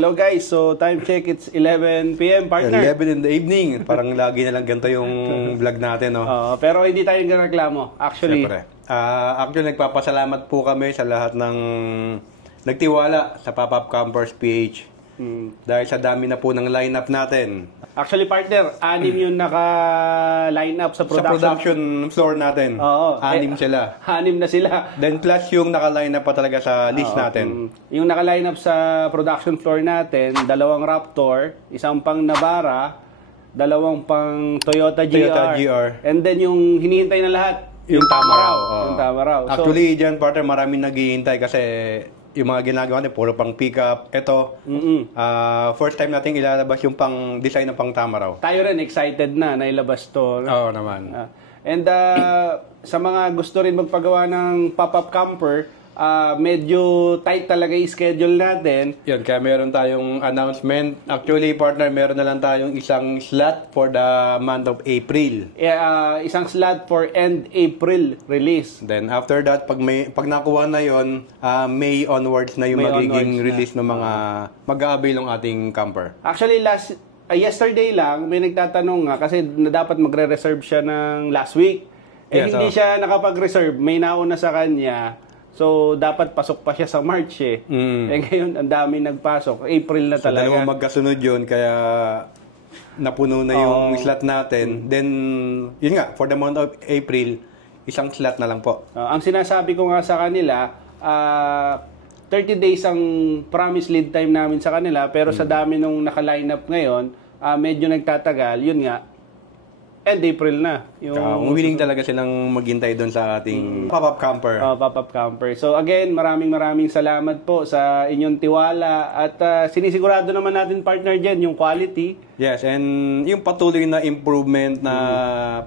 Hello guys, so time check, it's 11 p.m. partner. 11 in the evening. Parang lagi na lang ganito yung vlog natin, no? Pero hindi tayo nagreklamo. Actually, actually nagpapasalamat po kami sa lahat ng nagtiwala sa Pop-Up Campers PH. Dahil sa dami na po ng lineup natin. Actually, partner, 6 yung naka-line up sa production. Sa production floor natin. Oo. 6 sila. 6 na sila. Then plus yung naka-line up pa talaga sa list natin. Yung naka-line up sa production floor natin, 2 Raptor, 1 pang Navara, 2 pang Toyota GR. And then yung hinihintay na lahat, yung Tamaraw. Yung Tamaraw. Actually, dyan partner, maraming naghihintay kasi yung mga ginagawa natin, puro pang pick-up. Ito, first time natin ilalabas yung pang design ng pang Tamaraw. Tayo rin, excited na ilabas to. Oo naman. And sa mga gusto rin magpagawa ng pop-up camper, medyo tight talaga yung schedule natin. Yan, kaya meron tayong announcement. Actually, partner, meron na lang tayong isang slot for the month of April. Isang slot for end April release. Then after that, pag nakuha na yon, May onwards na yung magiging release ng mga mag-a-avail ng ating camper. Actually, yesterday lang, may nagtatanong nga kasi dapat magre-reserve siya ng last week. Hindi siya nakapag-reserve. May nauna sa kanya. So, dapat pasok pa siya sa March eh. Ngayon, ang dami nagpasok. April na talaga. So, dalawang magkasunod yun, kaya napuno na yung slot natin. Then, yun nga, for the month of April, isang slot na lang po. Ang sinasabi ko nga sa kanila, 30 days ang promise lead time namin sa kanila, pero sa dami nung naka-line up ngayon, medyo nagtatagal. Yun nga, end April na. Willing talaga silang maghintay doon sa ating pop-up camper. Pop-up camper. So again, maraming salamat po sa inyong tiwala at sinisigurado naman natin partner dyan yung quality. Yes, and yung patuloy na improvement na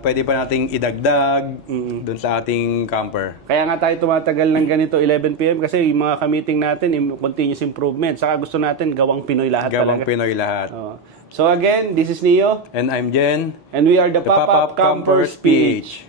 pwede pa nating idagdag doon sa ating camper. Kaya nga tayo tumatagal ng ganito 11 p.m. kasi yung mga ka-meeting natin, continuous improvement. Saka gusto natin gawang Pinoy lahat talaga. Gawang Pinoy lahat. So again, this is Neo. And I'm Jen. And we are the Pop-Up Campers PH.